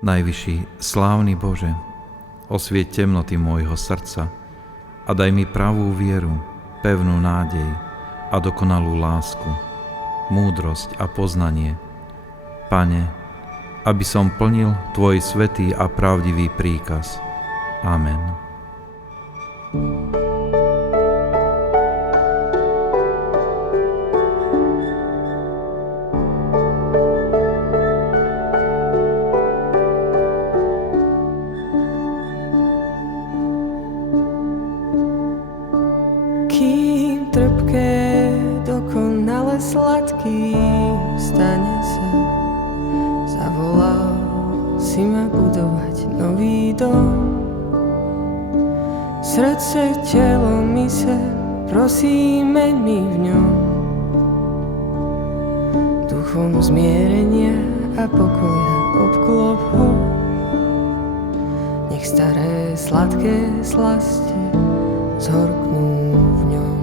Najvyšší, slávny Bože, osvieť temnoty môjho srdca a daj mi pravú vieru, pevnú nádej a dokonalú lásku, múdrosť a poznanie. Pane, aby som plnil Tvoj svätý a pravdivý príkaz. Amen. Kým trpké, dokonale sladkým stane sa, zavolal si ma budovať nový dom. Srdce, telo, myseľ, prosím, meň mi v ňom duchom zmierenia a pokoja obklop ho. Nech staré sladké slasti zhorknú v ňom.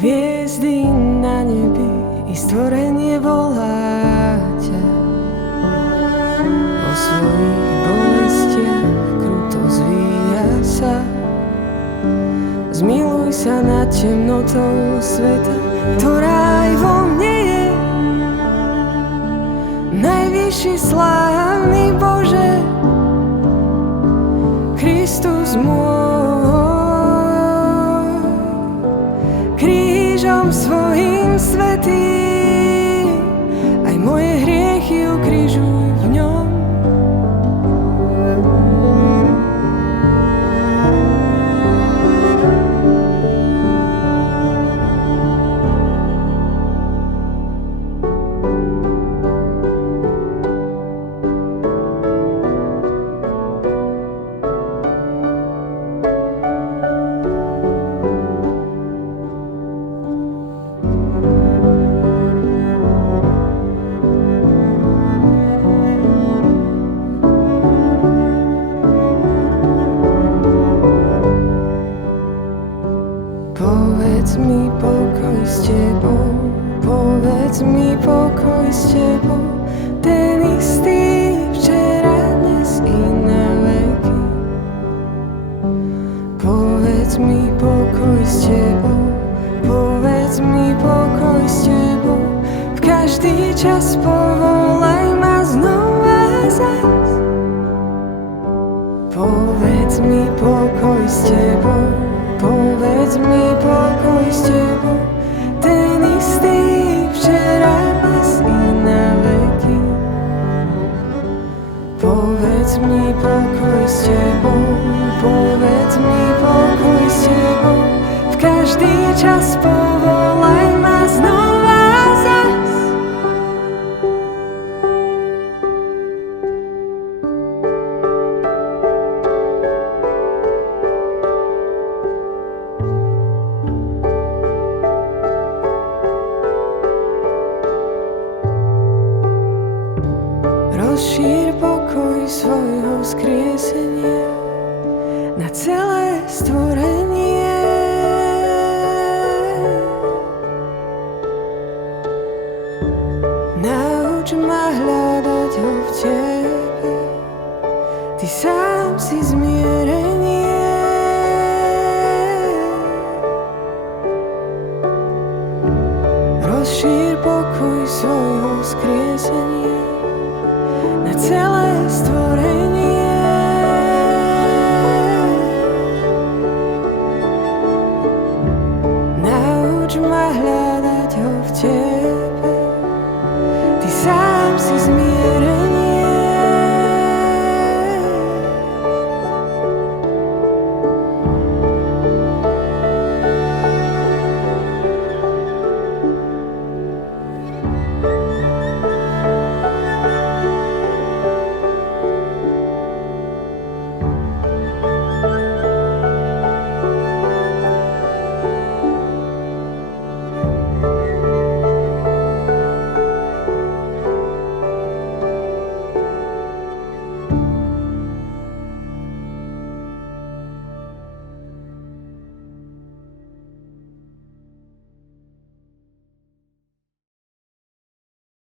Hviezdy na nebi i stvorenie volá ťa. O svojich bolestiach kruto zvíja sa. Zmiluj sa nad temnotou sveta, ktorá aj vo mne je. Najvyšší, slávny Bože, Kristus môj, krížom svojím svätým, aj moje hriechy ukrižuj v ňom. Povedz mi pokoj s tebou, povedz mi pokoj s tebou, ten istý včera, dnes i na veky. Povedz mi pokoj s tebou, povedz mi pokoj s tebou, v každý čas povolaj ma znova zas. Povedz mi pokoj s tebou, povedz mi pokoj s tebou, ten istý včera, dnes i na veky. Povedz mi pokoj s tebou, povedz mi pokoj s tebou, v každý čas povolaj ma znova zas. Rozšír pokoj svojho vzkriesenia na celé stvorenie. Nauč ma hľadať ho v tebe, ty sám si zmierenie. Rozšír pokoj svojho vzkriesenia na celé stvorenie.